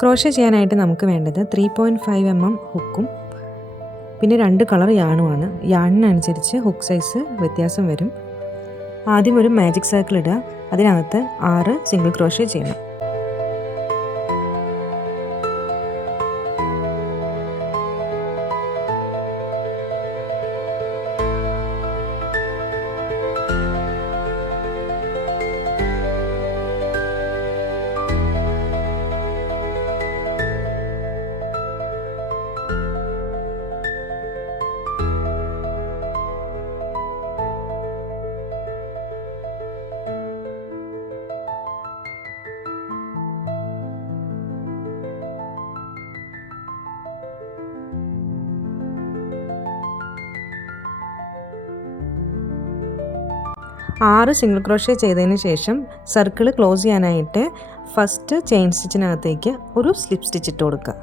Crochet ചെയ്യാനായിട്ട് നമുക്ക് വേണ്ടത് 3.5 mm ഹുക്കും പിന്നെ 2 കളർ യാണുമാണ്. യാണിനനുസരിച്ച് ഹുക്ക് സൈസ് വ്യത്യാസം വരും. ആദ്യം ഒരു മാജിക് സർക്കിൾ ഇടുക. അതിനകത്ത് 6 സിംഗിൾ ക്രോഷ്യ ചെയ്യണം. ആറ് സിംഗിൾ ക്രോഷ്യ ചെയ്തതിന് ശേഷം സർക്കിൾ ക്ലോസ് ചെയ്യാനായിട്ട് ഫസ്റ്റ് ചെയിൻ സ്റ്റിച്ചിനകത്തേക്ക് ഒരു സ്ലിപ്പ് സ്റ്റിച്ച് ഇട്ട് കൊടുക്കുക.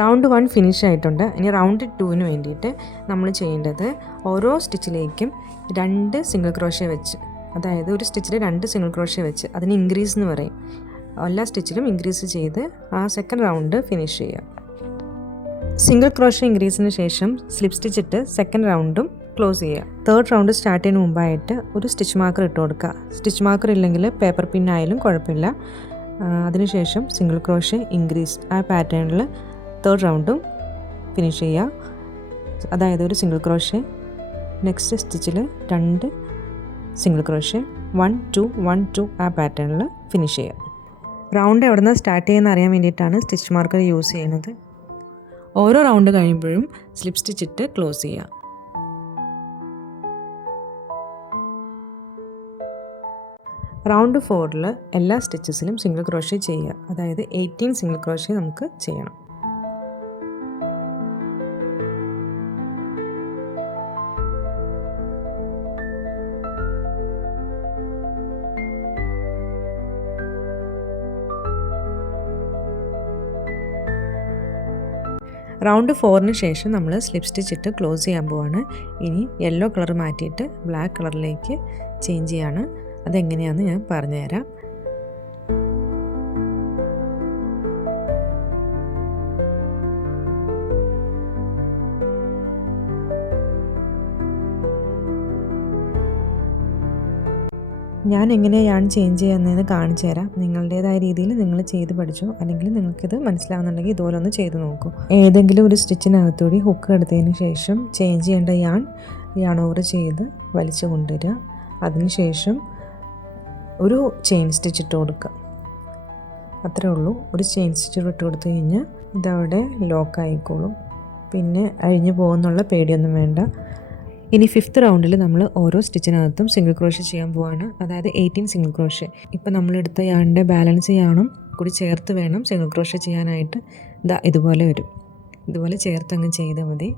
റൗണ്ട് 1 ഫിനിഷ് ആയിട്ടുണ്ട്. ഇനി റൗണ്ട് 2ന് വേണ്ടിയിട്ട് നമ്മൾ ചെയ്യേണ്ടത് ഓരോ സ്റ്റിച്ചിലേക്കും 2 സിംഗിൾ ക്രോഷ്യ വെച്ച്, അതായത് ഒരു സ്റ്റിച്ചിൽ 2 സിംഗിൾ ക്രോഷ്യ വെച്ച്, അതിന് ഇൻക്രീസ് എന്ന് പറയും. എല്ലാ സ്റ്റിച്ചിലും ഇൻക്രീസ് ചെയ്ത് ആ സെക്കൻഡ് റൗണ്ട് ഫിനിഷ് ചെയ്യുക. സിംഗിൾ ക്രോഷ്യ ഇൻക്രീസിന് ശേഷം സ്ലിപ്പ് സ്റ്റിച്ച് ഇട്ട് സെക്കൻഡ് റൗണ്ടും ക്ലോസ് ചെയ്യുക. തേർഡ് റൗണ്ട് സ്റ്റാർട്ട് ചെയ്യുന്ന മുമ്പായിട്ട് ഒരു സ്റ്റിച്ച് മാർക്കർ ഇട്ട് കൊടുക്കുക. സ്റ്റിച്ച് മാർക്കർ ഇല്ലെങ്കിൽ പേപ്പർ പിന്നായാലും കുഴപ്പമില്ല. അതിനുശേഷം സിംഗിൾ ക്രോഷ്യ ഇൻക്രീസ് ആ പാറ്റേണിൽ തേർഡ് റൗണ്ടും ഫിനിഷ് ചെയ്യുക. അതായത് ഒരു സിംഗിൾ ക്രോഷ്യ, നെക്സ്റ്റ് സ്റ്റിച്ചിൽ 2 സിംഗിൾ ക്രോഷ്യ, 1 2 1 2 ആ പാറ്റേണിൽ ഫിനിഷ് ചെയ്യുക. റൗണ്ട് എവിടെ നിന്ന് സ്റ്റാർട്ട് ചെയ്യുന്ന അറിയാൻ വേണ്ടിയിട്ടാണ് സ്റ്റിച്ച് മാർക്കർ യൂസ് ചെയ്യുന്നത്. ഓരോ റൗണ്ട് കഴിയുമ്പോഴും സ്ലിപ്പ് സ്റ്റിച്ച് ഇട്ട് ക്ലോസ് ചെയ്യുക. റൗണ്ട് 4ൽ എല്ലാ സ്റ്റിച്ചസിലും സിംഗിൾ ക്രോഷ്യ ചെയ്യുക. അതായത് 18 സിംഗിൾ ക്രോഷ്യ നമുക്ക് ചെയ്യണം. റൗണ്ട് 4ന് ശേഷം നമ്മൾ സ്ലിപ്പ് സ്റ്റിച്ച് ഇട്ട് ക്ലോസ് ചെയ്യാൻ പോവാണ്. ഇനി യെല്ലോ കളർ മാറ്റിയിട്ട് ബ്ലാക്ക് കളറിലേക്ക് ചേഞ്ച് ചെയ്യാണ്. അതെങ്ങനെയാണെന്ന് ഞാൻ പറഞ്ഞുതരാം. ഞാൻ എങ്ങനെയാണ് ചേഞ്ച് ചെയ്യുന്നതെന്ന് കാണിച്ചു തരാം. നിങ്ങളുടേതായ രീതിയിൽ നിങ്ങൾ ചെയ്ത് പഠിച്ചോ, അല്ലെങ്കിൽ നിങ്ങൾക്കിത് മനസ്സിലാവുന്നുണ്ടെങ്കിൽ ഇതുപോലെ ഒന്ന് ചെയ്ത് നോക്കൂ. ഏതെങ്കിലും ഒരു സ്റ്റിച്ചിനകത്തൂടി ഹുക്ക് എടുത്തതിന് ശേഷം ചേഞ്ച് ചെയ്യേണ്ട യാൺ ഓവർ ചെയ്ത് വലിച്ചു കൊണ്ടുവരിക. അതിനുശേഷം ഒരു ചെയിൻ സ്റ്റിച്ച് ഇട്ട് കൊടുക്കുക. അത്രേ ഉള്ളൂ. ഒരു ചെയിൻ സ്റ്റിച്ച് ഇട്ട് കൊടുത്തു കഴിഞ്ഞാൽ ഇതവിടെ ലോക്ക് ആയിക്കോളും. പിന്നെ അഴിഞ്ഞു പോകുന്നുള്ള പേടിയൊന്നും വേണ്ട. ഇനി 5th റൗണ്ടിൽ നമ്മൾ ഓരോ സ്റ്റിച്ചിനകത്തും സിംഗിൾ ക്രോഷ്യ ചെയ്യാൻ പോവാണ്. അതായത് 18 സിംഗിൾ ക്രോഷ്യ. ഇപ്പം നമ്മളെടുത്ത യാണിൻ്റെ ബാലൻസ് യാണും കൂടി ചേർത്ത് വേണം സിംഗിൾ ക്രോഷ്യ ചെയ്യാനായിട്ട്. ഇതുപോലെ വരും. ഇതുപോലെ ചേർത്തങ്ങ് ചെയ്താൽ മതി.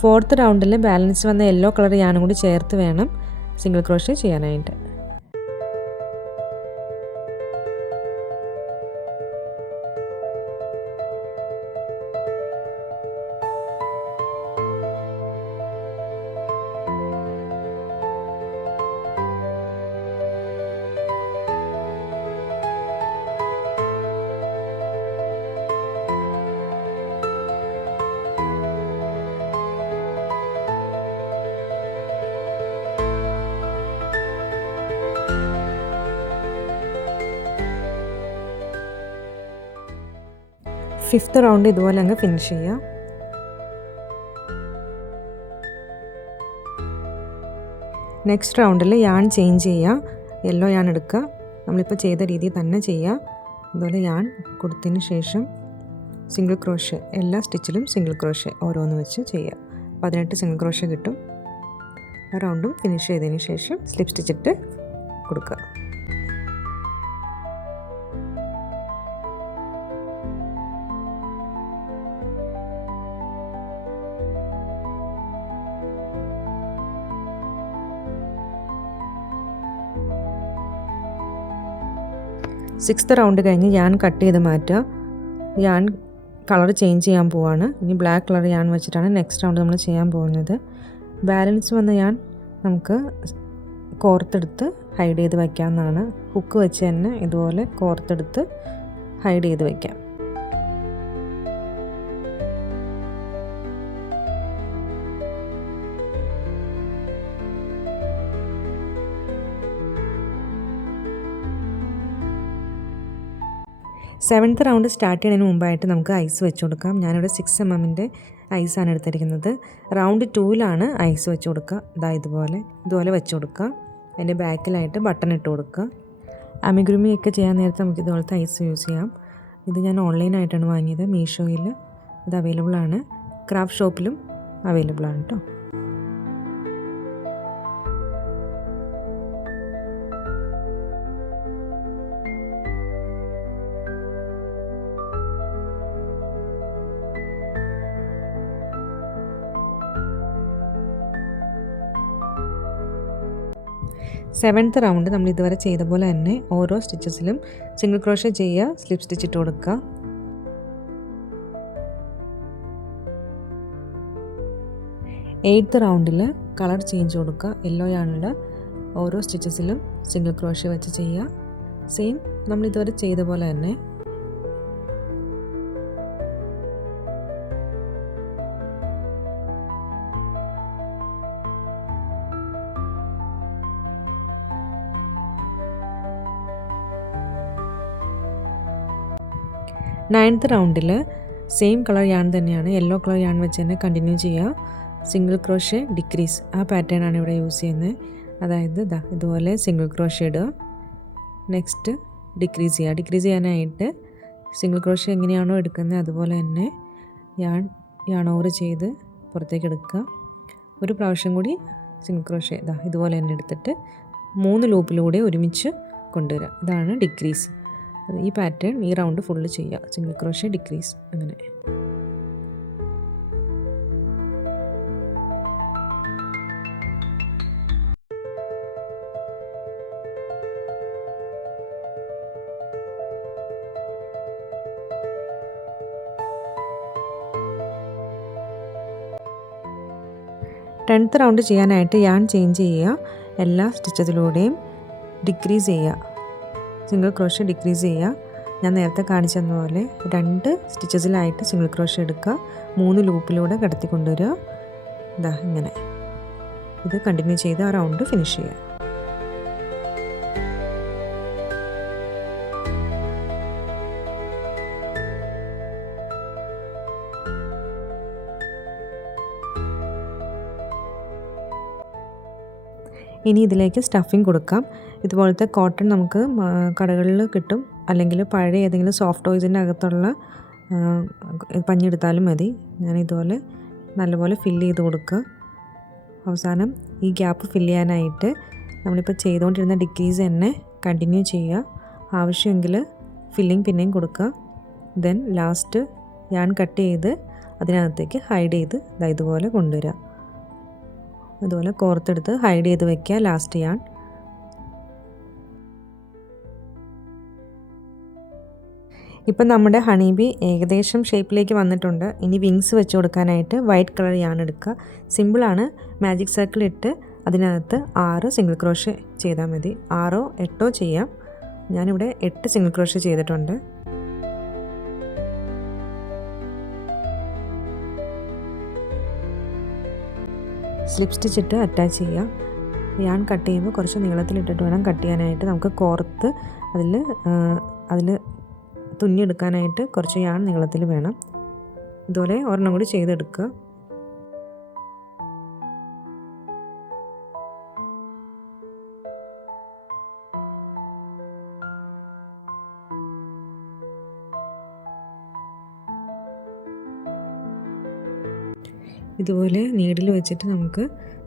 ഫോർത്ത് റൗണ്ടിൽ ബാലൻസ് വന്ന യെല്ലോ കളർ യാണും കൂടി ചേർത്ത് വേണം സിംഗിൾ ക്രോഷ്യ ചെയ്യാനായിട്ട്. ഫിഫ്ത്ത് റൗണ്ട് ഇതുപോലെ അങ്ങ് ഫിനിഷ് ചെയ്യുക. നെക്സ്റ്റ് റൗണ്ടിൽ യാൺ ചേഞ്ച് ചെയ്യുക. യെല്ലോ യാൺ എടുക്കുക. നമ്മളിപ്പോൾ ചെയ്ത രീതിയിൽ തന്നെ ചെയ്യുക. അതുപോലെ യാൺ കൊടുത്തതിന് ശേഷം സിംഗിൾ ക്രോഷ്യ, എല്ലാ സ്റ്റിച്ചിലും സിംഗിൾ ക്രോഷ്യ ഓരോന്ന് വെച്ച് ചെയ്യുക. 18 സിംഗിൾ ക്രോഷ്യ കിട്ടും. ആ റൗണ്ടും ഫിനിഷ് ചെയ്തതിന് ശേഷം സ്ലിപ്പ് സ്റ്റിച്ചിട്ട് കൊടുക്കുക. 6th റൗണ്ട് കഴിഞ്ഞ് യാൺ കട്ട് ചെയ്ത് മാറ്റുക. യാൺ കളർ ചേഞ്ച് ചെയ്യാൻ പോവാണ്. ഇനി ബ്ലാക്ക് കളർ യാൺ വെച്ചിട്ടാണ് നെക്സ്റ്റ് റൗണ്ട് നമ്മൾ ചെയ്യാൻ പോകുന്നത്. ബാലൻസ് വന്ന യാൺ നമുക്ക് കോർത്തെടുത്ത് ഹൈഡ് ചെയ്ത് വയ്ക്കാവുന്നതാണ്. ഹുക്ക് വെച്ച് തന്നെ ഇതുപോലെ കോർത്തെടുത്ത് ഹൈഡ് ചെയ്ത് വയ്ക്കാം. സെവൻത്ത് റൗണ്ട് സ്റ്റാർട്ട് ചെയ്യുന്നതിന് മുമ്പായിട്ട് നമുക്ക് ഐസ് വെച്ച് കൊടുക്കാം. ഞാനിവിടെ 6 mm ഐസാണ് എടുത്തിരിക്കുന്നത്. റൗണ്ട് 2ലാണ് ഐസ് വെച്ച് കൊടുക്കുക. ഇതുപോലെ വെച്ച് കൊടുക്കുക. അതിൻ്റെ ബാക്കിലായിട്ട് ബട്ടൺ ഇട്ട് കൊടുക്കുക. അമിഗുരുമിയൊക്കെ ചെയ്യാൻ നേരത്തെ നമുക്ക് ഇതുപോലത്തെ ഐസ് യൂസ് ചെയ്യാം. ഇത് ഞാൻ ഓൺലൈനായിട്ടാണ് വാങ്ങിയത്. മീഷോയിൽ ഇത് അവൈലബിൾ ആണ്. ക്രാഫ്റ്റ് ഷോപ്പിലും അവൈലബിൾ ആണ് കേട്ടോ. സെവൻത്ത് റൗണ്ട് നമ്മൾ ഇതുവരെ ചെയ്ത പോലെ തന്നെ ഓരോ സ്റ്റിച്ചസിലും സിംഗിൾ ക്രോഷ്യ ചെയ്യുക, സ്ലിപ്പ് സ്റ്റിച്ച് ഇട്ട് കൊടുക്കുക. 8th റൗണ്ടിൽ കളർ ചേഞ്ച് കൊടുക്കുക. യെല്ലോ യാണിൽ ഓരോ സ്റ്റിച്ചസിലും സിംഗിൾ ക്രോഷ്യ വെച്ച് ചെയ്യുക. സെയിം നമ്മൾ ഇതുവരെ ചെയ്ത പോലെ തന്നെ. നയൻത്ത് റൗണ്ടിൽ സെയിം കളർ യാൺ തന്നെയാണ്, യെല്ലോ കളർ യാൺ വെച്ച് തന്നെ കണ്ടിന്യൂ ചെയ്യുക. സിംഗിൾ ക്രോഷ്യ ഡിക്രീസ് ആ പാറ്റേൺ ആണ് ഇവിടെ യൂസ് ചെയ്യുന്നത്. അതായത് ഇതുപോലെ സിംഗിൾ ക്രോഷ്യ ഇടുക, നെക്സ്റ്റ് ഡിക്രീസ് ചെയ്യുക. ഡിക്രീസ് ചെയ്യാനായിട്ട് സിംഗിൾ ക്രോഷ്യ എങ്ങനെയാണോ എടുക്കുന്നത് അതുപോലെ തന്നെ യാൺ ഓവർ ചെയ്ത് പുറത്തേക്ക് എടുക്കുക. ഒരു പ്രാവശ്യം കൂടി സിംഗിൾ ക്രോഷ്യ ഇതുപോലെ തന്നെ എടുത്തിട്ട് 3 ലൂപ്പിലൂടെ ഒരുമിച്ച് കൊണ്ടുവരിക. ഇതാണ് ഡിക്രീസ്. ഈ പാറ്റേൺ ഈ റൗണ്ട് ഫുള്ള് ചെയ്യുക. സിംഗിൾ ക്രോഷ്യ ഡിക്രീസ് അങ്ങനെ. ടെൻത്ത് റൗണ്ട് ചെയ്യാനായിട്ട് യാൺ ചേഞ്ച് ചെയ്യുക. എല്ലാ സ്റ്റിച്ചസിലൂടെയും ഡിക്രീസ് ചെയ്യുക. സിംഗിൾ ക്രോഷ്യ ഡിക്രീസ് ചെയ്യുക. ഞാൻ നേരത്തെ കാണിച്ചു തന്ന പോലെ 2 സ്റ്റിച്ചസിലായിട്ട് സിംഗിൾ ക്രോഷ്യ എടുക്കുക, 3 ലൂപ്പിലൂടെ കടത്തി കൊണ്ടുവരിക. ഇങ്ങനെ ഇത് കണ്ടിന്യൂ ചെയ്ത് ആ റൗണ്ട് ഫിനിഷ് ചെയ്യുക. ഇനി ഇതിലേക്ക് സ്റ്റഫിങ് കൊടുക്കാം. ഇതുപോലത്തെ കോട്ടൺ നമുക്ക് കടകളിൽ കിട്ടും, അല്ലെങ്കിൽ പഴയ ഏതെങ്കിലും സോഫ്റ്റ് ടോയ്സിൻ്റെ അകത്തുള്ള പഞ്ഞെടുത്താലും മതി. ഞാൻ ഇതുപോലെ നല്ലപോലെ ഫില്ല് ചെയ്ത് കൊടുക്കുക. അവസാനം ഈ ഗ്യാപ്പ് ഫില്ല് ചെയ്യാനായിട്ട് നമ്മളിപ്പോൾ ചെയ്തുകൊണ്ടിരുന്ന ഡിക്രീസ് തന്നെ കണ്ടിന്യൂ ചെയ്യുക. ആവശ്യമെങ്കിൽ ഫില്ലിങ് പിന്നെയും കൊടുക്കുക. ദെൻ ലാസ്റ്റ് യാൺ കട്ട് ചെയ്ത് അതിനകത്തേക്ക് ഹൈഡ് ചെയ്ത് ഇതുപോലെ കൊണ്ടുവരിക. അതുപോലെ കോർത്തെടുത്ത് ഹൈഡ് ചെയ്ത് വയ്ക്കുക ലാസ്റ്റ് യാൺ. ഇപ്പം നമ്മുടെ ഹണി ബി ഏകദേശം ഷേപ്പിലേക്ക് വന്നിട്ടുണ്ട്. ഇനി വിങ്സ് വെച്ച് കൊടുക്കാനായിട്ട് വൈറ്റ് കളർ യാൺ എടുക്കുക. സിമ്പിളാണ്. മാജിക് സർക്കിൾ ഇട്ട് അതിനകത്ത് 6 സിംഗിൾ ക്രോഷ്യ ചെയ്താൽ മതി. 6ഓ 8ഓ ചെയ്യാം. ഞാനിവിടെ 8 സിംഗിൾ ക്രോഷ്യ ചെയ്തിട്ടുണ്ട്. സ്ലിപ്പ് സ്റ്റിച്ച് ഇട്ട് അറ്റാച്ച് ചെയ്യുക. യാൺ കട്ട് ചെയ്യുമ്പോൾ കുറച്ച് നീളത്തിലിട്ടിട്ട് വേണം കട്ട് ചെയ്യാനായിട്ട്. നമുക്ക് കോർത്ത് അതിൽ തുന്നിയെടുക്കാനായിട്ട് കുറച്ച് യാൺ നീളത്തിൽ വേണം. ഇതുപോലെ ഒരെണ്ണം കൂടി ചെയ്തെടുക്കുക. ഇതുപോലെ നീഡിൽ വെച്ചിട്ട് നമുക്ക്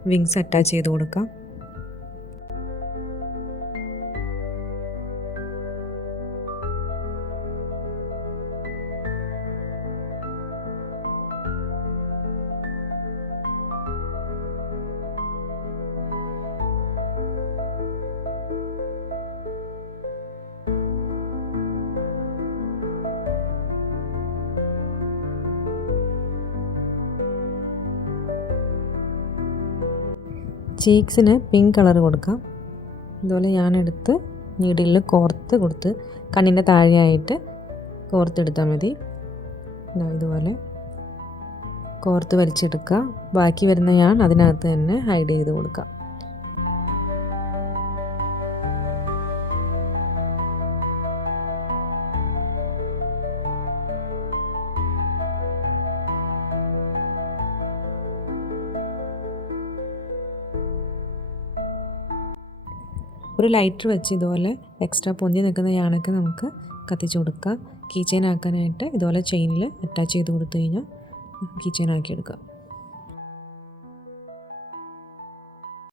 വിങ്സ് അറ്റാച്ച് ചെയ്ത് കൊടുക്കാം. ചീക്സിന് പിങ്ക് കളർ കൊടുക്കാം. ഇതുപോലെ ഞാനെടുത്ത് നീഡിലിൽ കോർത്ത് കൊടുത്ത് കണ്ണിൻ്റെ താഴെയായിട്ട് കോർത്തെടുത്താൽ മതി. ഇതുപോലെ കോർത്ത് വലിച്ചെടുക്കുക. ബാക്കി വരുന്ന ഞാൻ അതിനകത്ത് തന്നെ ഹൈഡ് ചെയ്ത് കൊടുക്കാം. ഒരു ലൈറ്റർ വെച്ച് ഇതുപോലെ എക്സ്ട്രാ പൊന്തി നിൽക്കുന്ന യാണൊക്കെ നമുക്ക് കത്തിച്ച് കൊടുക്കാം. കീ ചെയിൻ ആക്കാനായിട്ട് ഇതുപോലെ ചെയിനിൽ അറ്റാച്ച് ചെയ്ത് കൊടുത്തു കഴിഞ്ഞാൽ കീ ചെയിൻ ആക്കിയെടുക്കാം.